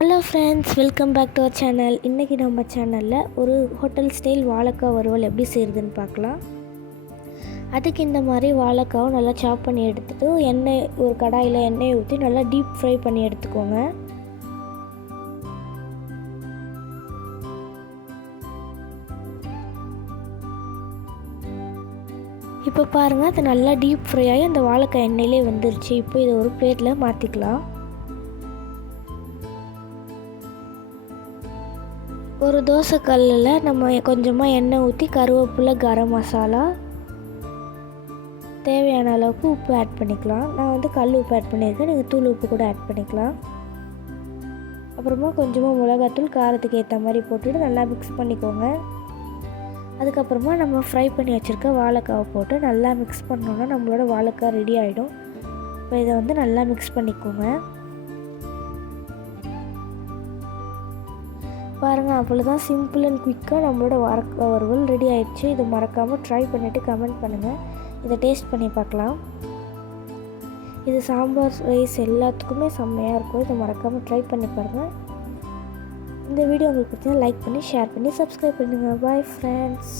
Hello friends, welcome back to our channel. இன்றைக்கி நம்ம சேனலில் ஒரு ஹோட்டல் ஸ்டைல் வாழைக்காய் வறுவல் எப்படி செய்கிறதுன்னு பார்க்கலாம். அதுக்கு இந்த மாதிரி வாழைக்காவும் நல்லா சாப் பண்ணி எடுத்துகிட்டு ஒரு கடாயில் எண்ணெய் ஊற்றி நல்லா டீப் ஃப்ரை பண்ணி எடுத்துக்கோங்க. இப்போ பாருங்கள், அது நல்லா டீப் ஃப்ரை ஆகி அந்த வாழைக்காய் எண்ணெயிலே வந்துருச்சு. இப்போ இதை ஒரு பிளேட்டில் மாற்றிக்கலாம். ஒரு தோசைக்கல்லில் நம்ம கொஞ்சமாக எண்ணெய் ஊற்றி கருவேப்பிலை, கரம் மசாலா, தேவையான அளவுக்கு உப்பு ஆட் பண்ணிக்கலாம். நான் கல் உப்பு ஆட் பண்ணியிருக்கேன், நீங்கள் தூள் உப்பு கூட ஆட் பண்ணிக்கலாம். அப்புறமா கொஞ்சமாக மிளகாத்தூள் காரத்துக்கு ஏற்ற மாதிரி போட்டுட்டு நல்லா மிக்ஸ் பண்ணிக்கோங்க. அதுக்கப்புறமா நம்ம ஃப்ரை பண்ணி வச்சுருக்க வாழைக்காவை போட்டு நல்லா மிக்ஸ் பண்ணோன்னா நம்மளோட வாழைக்காய் ரெடி ஆகிடும். இப்போ இதை நல்லா மிக்ஸ் பண்ணிக்கோங்க. பாருங்கள், அவ்வளோதான், சிம்பிள் அண்ட் குயிக்காக நம்மளோட வாழைக்காய் வறுவல் ரெடி ஆகிடுச்சு. இதை மறக்காமல் ட்ரை பண்ணிவிட்டு கமெண்ட் பண்ணுங்கள். இதை டேஸ்ட் பண்ணி பார்க்கலாம். இது சாம்பார் ரைஸ் எல்லாத்துக்குமே செம்மையாக இருக்கும். இதை மறக்காமல் ட்ரை பண்ணி பாருங்கள். இந்த வீடியோ உங்களுக்கு பிடிச்சா லைக் பண்ணி, ஷேர் பண்ணி, சப்ஸ்கிரைப் பண்ணுங்கள். Bye friends.